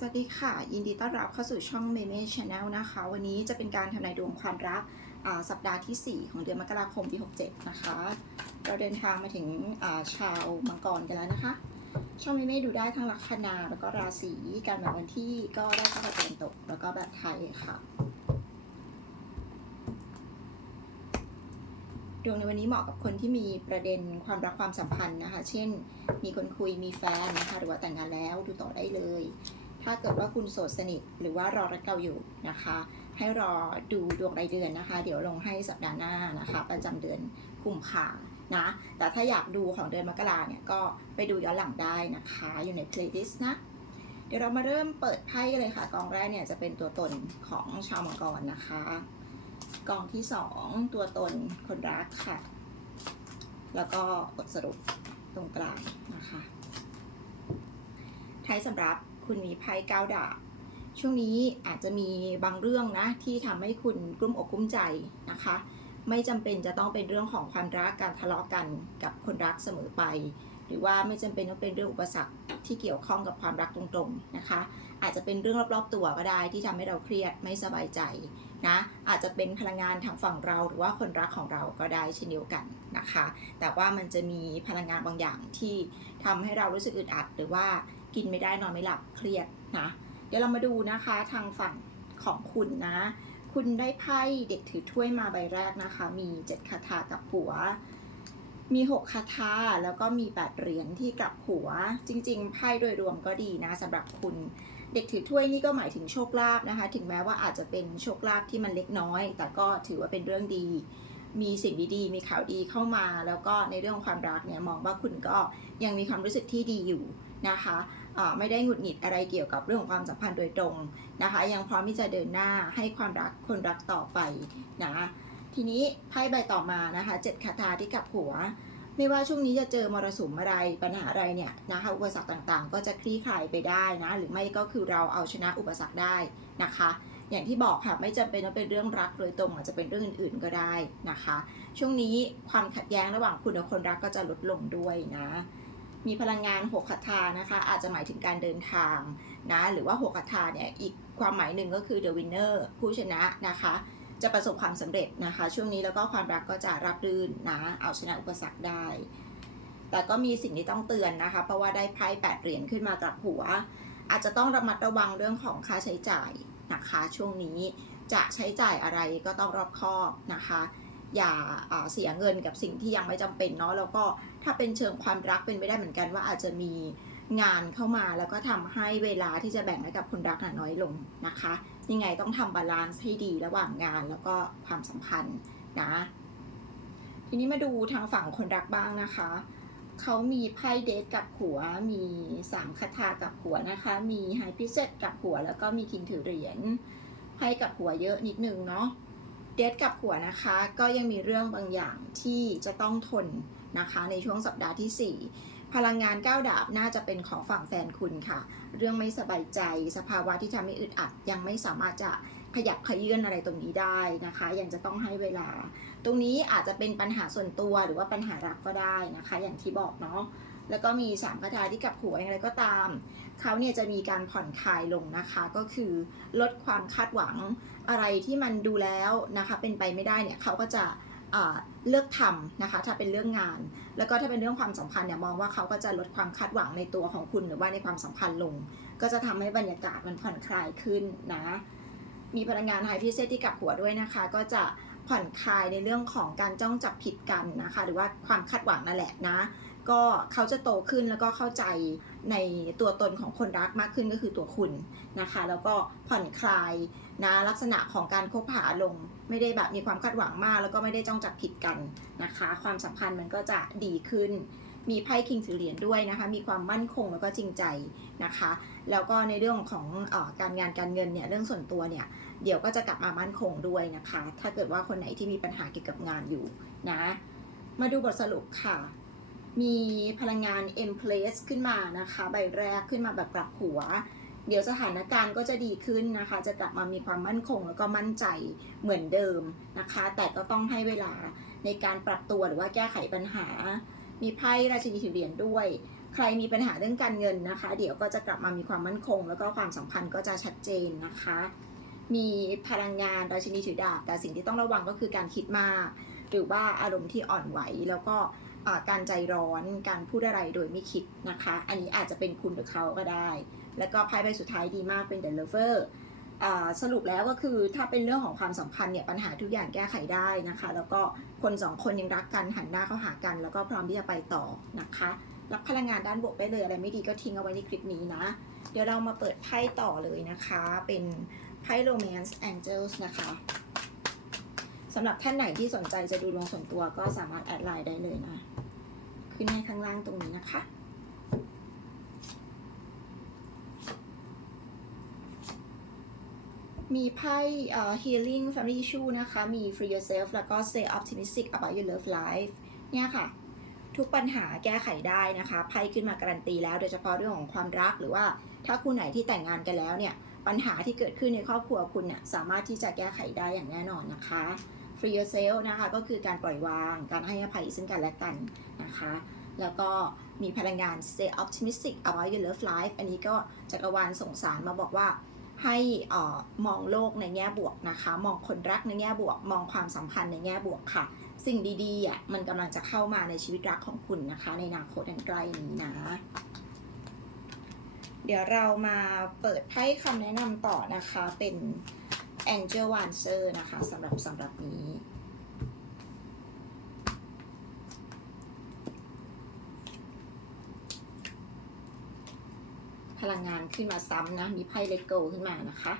สวัสดีค่ะ ยินดีต้อนรับเข้าสู่ช่อง m e m e Channel นะคะ วันนี้จะเป็นการทำนายดวงความรักสัปดาห์ที่ 4 ของเดือนมกราคมปี 67 นะคะ เราเดินทางมาถึงาชาวมังกรกันแล้วนะคะ ช่อง m e m e ดูได้ทั้งลัคนาแล้วก็ราศีการแบบวันที่ก็ได้ข้ากับตะวันตกแล้วก็แบบไทยค่ะดวงในวันนี้เหมาะกับคนที่มีประเด็นความรักความสัมพันธ์นะคะ เช่น มีคนคุยมีแฟนนะคะ หรือว่าแต่งงานแล้วดูต่อได้เลย ถ้าเกิดว่าคุณโสดสนิทหรือว่ารอรักเก่าอยู่นะคะ ให้รอดูดวงรายเดือนนะคะ เดี๋ยวลงให้สัปดาห์หน้านะคะ ประจำเดือนกุมภานะ แต่ถ้าอยากดูของเดือนมกราเนี่ยก็ไปดูย้อนหลังได้นะคะ อยู่ใน playlist นะ เดี๋ยวเรามาเริ่มเปิดไพ่กันเลยค่ะ กองแรกเนี่ยจะเป็นตัวตนของชาวมังกรนะคะ กองที่สองตัวตนคนรักค่ะ แล้วก็บทสรุปตรงกลางนะคะท้ายสำหรับ คุณมีไพ่เก้าดาบช่วงนี้อาจจะมีบางเรื่องนะที่ทำให้คุณกลุ้มอกกลุ้มใจนะคะ ไม่จำเป็นจะต้องเป็นเรื่องของความรักการทะเลาะกันกับคนรักเสมอไป หรือว่าไม่จำเป็นต้องเป็นเรื่องอุปสรรคที่เกี่ยวข้องกับความรักตรงๆนะคะ อาจจะเป็นเรื่องรอบๆตัวก็ได้ที่ทำให้เราเครียดไม่สบายใจนะอาจจะเป็นพลังงานทางฝั่งเราหรือว่าคนรักของเราก็ได้เช่นเดียวกันนะคะ แต่ว่ามันจะมีพลังงานบางอย่างที่ทำให้เรารู้สึกอึดอัดหรือว่า กินไม่ได้นอนไม่หลับเครียดนะ เดี๋ยวเรามาดูนะคะทางฝั่งของคุณนะ คุณได้ไพ่เด็กถือถ้วยมาใบแรกนะคะ มีเจ็ดคาถากับหัว มีหกคาถาแล้วก็มีแปดเหรียญที่กลับหัว จริง ๆไพ่โดยรวมก็ดีนะสำหรับคุณเด็กถือถ้วยนี่ก็หมายถึงโชคลาภนะคะ ถึงแม้ว่าอาจจะเป็นโชคลาภที่มันเล็กน้อย แต่ก็ถือว่าเป็นเรื่องดี มีสิ่งดีๆ มีข่าวดีเข้ามา แล้วก็ในเรื่องความรักเนี่ยมองว่าคุณก็ยังมีความรู้สึกที่ดีอยู่นะคะ ไม่ได้หงุดหงิดอะไรเกี่ยวกับเรื่องของความสัมพันธ์โดยตรงนะคะ ยังพร้อมที่จะเดินหน้าให้ความรักคนรักต่อไปนะทีนี้ไพ่ใบต่อมานะคะเจ็ดคาถาที่กับหัว ไม่ว่าช่วงนี้จะเจอมรสุมอะไรปัญหาอะไรเนี่ยนะคะอุปสรรคต่างๆ ก็จะคลี่คลายไปได้นะหรือไม่ก็คือเราเอาชนะอุปสรรคได้นะคะอย่างที่บอกค่ะไม่จำเป็นต้องเป็นเรื่องรักโดยตรงอาจจะเป็นเรื่องอื่นๆก็ได้นะคะ ช่วงนี้ความขัดแย้งระหว่างคุณกับคนรักก็จะลดลงด้วยนะ มีพลังงานหกคาถานะคะ อาจจะหมายถึงการเดินทางนะหรือว่าหกคาถาเนี่ยอีกความหมายหนึ่งก็คือ the winner ผู้ชนะนะคะ จะประสบความสำเร็จนะคะ ช่วงนี้แล้วก็ความรักก็จะรับรื่นนะเอาชนะอุปสรรคได้ แต่ก็มีสิ่งที่ต้องเตือนนะคะ เพราะว่าได้ไพ่แปดเหรียญขึ้นมากับหัว อาจจะต้องระมัดระวังเรื่องของค่าใช้จ่ายนะคะ ช่วงนี้จะใช้จ่ายอะไรก็ต้องรอบคอบนะคะ อย่าเสียเงินกับสิ่งที่ยังไม่จำเป็นเนาะแล้วก็ถ้าเป็นเชิงความรักเป็นไปได้เหมือนกันว่าอาจจะมีงานเข้ามาแล้วก็ทำให้เวลาที่จะแบ่งให้กับคนรักน,น้อยลงนะคะ ยังไงต้องทำบาลานซ์ให้ดีระหว่างงานแล้วก็ความสัมพันธ์นะ ทีนี้มาดูทางฝั่งคนรักบ้างนะคะเขามีไพ่เดทกับหัว มีสามคาถากับหัวนะคะ มีไฮพิเศษกับหัว แล้วก็มีคิงถือเหรียญไพ่กับหัวเยอะนิดนึงเนาะ เดทกับหัวนะคะ ก็ยังมีเรื่องบางอย่างที่จะต้องทนนะคะ ในช่วงสัปดาห์ที่ 4 พลังงานก้าวดาบน่าจะเป็นของฝั่งแฟนคุณค่ะ เรื่องไม่สบายใจ สภาวะที่ทำให้อึดอัด ยังไม่สามารถจะขยับขยื่นอะไรตรงนี้ได้นะคะ ยังจะต้องให้เวลา ตรงนี้อาจจะเป็นปัญหาส่วนตัวหรือว่าปัญหารักก็ได้นะคะ อย่างที่บอกเนาะแล้วก็มีสามคาถาที่กับหัวอย่างไรก็ตาม เขาเนี่ยจะมีการผ่อนคลายลงนะคะ ก็คือลดความคาดหวังอะไรที่มันดูแล้วนะคะ เป็นไปไม่ได้เนี่ยเขาก็จะเลือกทำนะคะ ถ้าเป็นเรื่องงาน แล้วก็ถ้าเป็นเรื่องความสัมพันธ์เนี่ยมองว่าเขาก็จะลดความคาดหวังในตัวของคุณหรือว่าในความสัมพันธ์ลง ก็จะทำให้บรรยากาศมันผ่อนคลายขึ้นนะมีพลังงานไฮพิเศษที่กลับหัวด้วยนะคะ ก็จะผ่อนคลายในเรื่องของการจ้องจับผิดกันนะคะ หรือว่าความคาดหวังนั่นแหละนะ ก็เขาจะโตขึ้นแล้วก็เข้าใจ ในตัวตนของคนรักมากขึ้นก็คือตัวคุณนะคะ แล้วก็ผ่อนคลายนะลักษณะของการคบหาลง ไม่ได้แบบมีความคาดหวังมาก แล้วก็ไม่ได้จ้องจับผิดกันนะคะ ความสัมพันธ์มันก็จะดีขึ้น มีไพ่คิงถือเหรียญด้วยนะคะ มีความมั่นคงแล้วก็จริงใจนะคะ แล้วก็ในเรื่องของอการงานการเงินเนี่ยเรื่องส่วนตัวเนี่ยเดี๋ยวก็จะกลับมามั่นคงด้วยนะคะ ถ้าเกิดว่าคนไหนที่มีปัญหาเกี่ยวกับงานอยู่นะ มาดูบทสรุปค่ะ มีพลังงาน M place ขึ้นมานะคะ ใบแรกขึ้นมาแบบกลับหัว เดี๋ยวสถานการณ์ก็จะดีขึ้นนะคะ จะกลับมามีความมั่นคงแล้วก็มั่นใจเหมือนเดิมนะคะ แต่ก็ต้องให้เวลาในการปรับตัวหรือว่าแก้ไขปัญหา มีไพ่ราชินีถือเหรียญด้วย ใครมีปัญหาเรื่องการเงินนะคะ เดี๋ยวก็จะกลับมามีความมั่นคง แล้วก็ความสัมพันธ์ก็จะชัดเจนนะคะ มีพลังงานราชินีถือดาบแต่สิ่งที่ต้องระวังก็คือการคิดมากหรือว่าอารมณ์ที่อ่อนไหวแล้วก็ การใจร้อนการพูดอะไรโดยไม่คิดนะคะ อันนี้อาจจะเป็นคุณหรือเขาก็ได้ แล้วก็ไพ่ใบสุดท้ายดีมากเป็น The Lover อ่าสรุปแล้วก็คือถ้าเป็นเรื่องของความสัมพันธ์เนี่ยปัญหาทุกอย่างแก้ไขได้นะคะ แล้วก็คนสองคนยังรักกันหันหน้าเข้าหากัน แล้วก็พร้อมที่จะไปต่อนะคะ รับพลังงานด้านบวกได้เลยอะไรไม่ดีก็ทิ้งเอาไว้ในคลิปนี้นะ เดี๋ยวเรามาเปิดไพ่ต่อเลยนะคะ เป็นไพ่ Romance Angels นะคะ สำหรับท่านไหนที่สนใจจะดูดวงส่วนตัวก็สามารถแอดไลน์ได้เลยนะ ขึ้นให้ข้างล่างตรงนี้นะคะ มีไพ่เอ่อ healing family issue นะคะ มี free yourself แล้วก็ stay optimistic about your love life เนี่ยค่ะ ทุกปัญหาแก้ไขได้นะคะไพ่ขึ้นมาการันตีแล้วโดยเฉพาะเรื่องของความรักหรือว่าถ้าคู่ไหนที่แต่งงานกันแล้วเนี่ยปัญหาที่เกิดขึ้นในครอบครัวคุณเนี่ยสามารถที่จะแก้ไขได้อย่างแน่นอนนะคะ free yourself นะคะ ก็คือการปล่อยวาง การให้อภัยซึ่งกันและกันนะคะ แล้วก็มีพลังงาน stay optimistic about your love life อันนี้ก็จักรวาลส่งสารมาบอกว่าให้เออมองโลกในแง่บวกนะคะ มองคนรักในแง่บวก มองความสัมพันธ์ในแง่บวกค่ะ สิ่งดีๆอะมันกำลังจะเข้ามาในชีวิตรักของคุณนะคะ ในอนาคตอันใกล้นี้นะ เดี๋ยวเรามาเปิดไพ่คำแนะนำต่อนะคะเป็น Angel Answer นะคะสำหรับสำหรับนี้พลังงานขึ้นมาซ้ำนะ มีไพ่ Let Go ขึ้นมานะคะ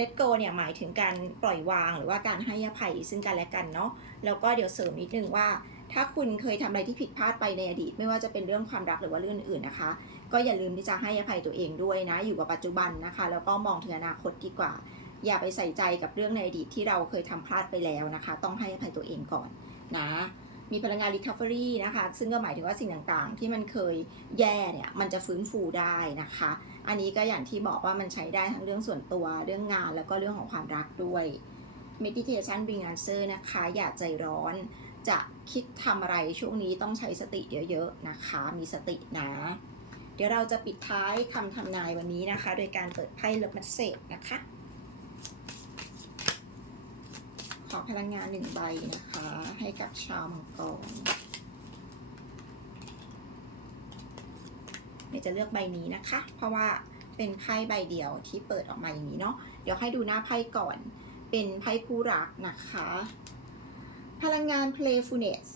Let Go เนี่ยหมายถึงการปล่อยวางหรือว่าการให้อภัยซึ่งกันและกันเนาะแล้วก็เดี๋ยวเสริมนิดนึงว่า ถ้าคุณเคยทำอะไรที่ผิดพลาดไปในอดีต ไม่ว่าจะเป็นเรื่องความรักหรือว่าเรื่องอื่นนะคะ ก็อย่าลืมที่จะให้อภัยตัวเองด้วยนะ อยู่กับปัจจุบันนะคะ แล้วก็มองถึงอนาคตดีกว่า อย่าไปใส่ใจกับเรื่องในอดีตที่เราเคยทำพลาดไปแล้วนะคะ ต้องให้อภัยตัวเองก่อนนะ มีพลังงาน recovery นะคะ ซึ่งก็หมายถึงว่าสิ่งต่างๆ ที่มันเคยแย่เนี่ย มันจะฟื้นฟูได้นะคะ อันนี้ก็อย่างที่บอกว่ามันใช้ได้ทั้งเรื่องส่วนตัว เรื่องงาน แล้วก็เรื่องของความรักด้วย meditation bring answer นะคะ อย่าใจร้อน จะคิดทำอะไรช่วงนี้ต้องใช้สติเยอะๆนะคะ มีสตินะเดี๋ยวเราจะปิดท้ายคำทำนายวันนี้นะคะ โดยการเปิดไพ่เลมัสเซจนะคะ ขอพลังงานหนึ่งใบนะคะ ให้กับชาวมังกรเดี๋ยวจะเลือกใบนี้นะคะ เพราะว่าเป็นไพ่ใบเดียวที่เปิดออกมาอย่างนี้เนาะ เดี๋ยวให้ดูหน้าไพ่ก่อน เป็นไพ่คู่รักนะคะ พลังงาน playfulness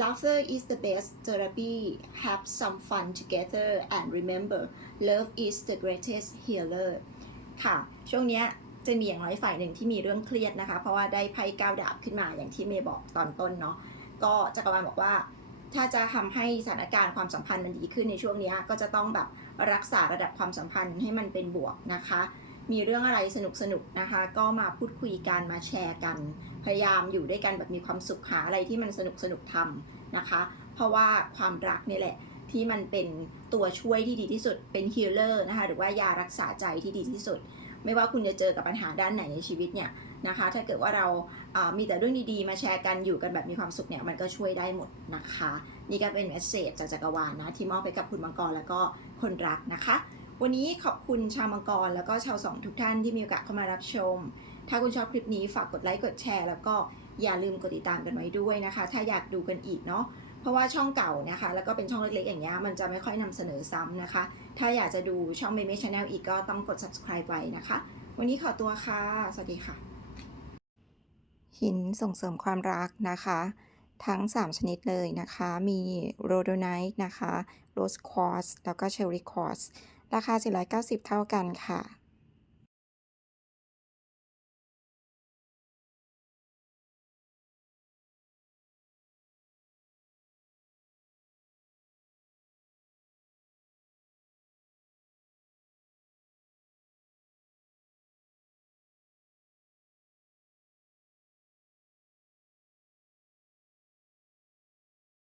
laughter is the best therapy have some fun together and remember love is the greatest healer ค่ะ ช่วงเนี้ย จะมีอย่างน้อยฝ่ายหนึ่งที่มีเรื่องเครียดนะคะ เพราะว่าได้ไพ่ก้าวดาบขึ้นมาอย่างที่เมย์บอกตอนต้นเนาะก็จักรวาลบอกว่า ถ้าจะทำให้สถานการณ์ความสัมพันธ์มันดีขึ้นในช่วงนี้ก็จะต้องแบบรักษาระดับความสัมพันธ์ให้มันเป็นบวกนะคะ มีเรื่องอะไรสนุกสนุกนะคะ ก็มาพูดคุยกันมาแชร์กัน พยายามอยู่ด้วยกันแบบมีความสุขหาอะไรที่มันสนุกสนุกทำนะคะ เพราะว่าความรักนี่แหละที่มันเป็นตัวช่วยที่ดีที่สุดเป็นฮีลเลอร์นะคะหรือว่ายารักษาใจที่ดีที่สุด ไม่ว่าคุณจะเจอกับปัญหาด้านไหนในชีวิตเนี่ยนะคะ ถ้าเกิดว่าเรามีแต่เรื่องดีๆ มาแชร์กันอยู่กันแบบมีความสุขเนี่ยมันก็ช่วยได้หมดนะคะ นี่ก็เป็นเมสเซจจากจักรวาลนะที่มอบไปกับคุณมังกรแล้วก็คนรักนะคะ วันนี้ขอบคุณชาวมังกรแล้วก็ชาวสองทุกท่านที่มีโอกาสเข้ามารับชม ถ้าคุณชอบคลิปนี้ฝากกดไลค์กดแชร์ แล้วก็อย่าลืมกดติดตามกันไว้ด้วยนะคะ ถ้าอยากดูกันอีกเนาะ เพราะว่าช่องเก่านะคะแล้วก็เป็นช่องเล็กๆอย่างเงี้ยมันจะไม่ค่อยนำเสนอซ้ำนะคะ ถ้าอยากจะดูช่องเมเมชแนลอีกก็ต้องกด subscribe ไว้นะคะ วันนี้ขอตัวค่ะ สวัสดีค่ะ หินส่งเสริมความรักนะคะ ทั้ง 3 ชนิดเลยนะคะ มีโรโดไนท์นะคะโรสควอสแล้วก็เชอริควอสราคา 490 เท่ากันค่ะ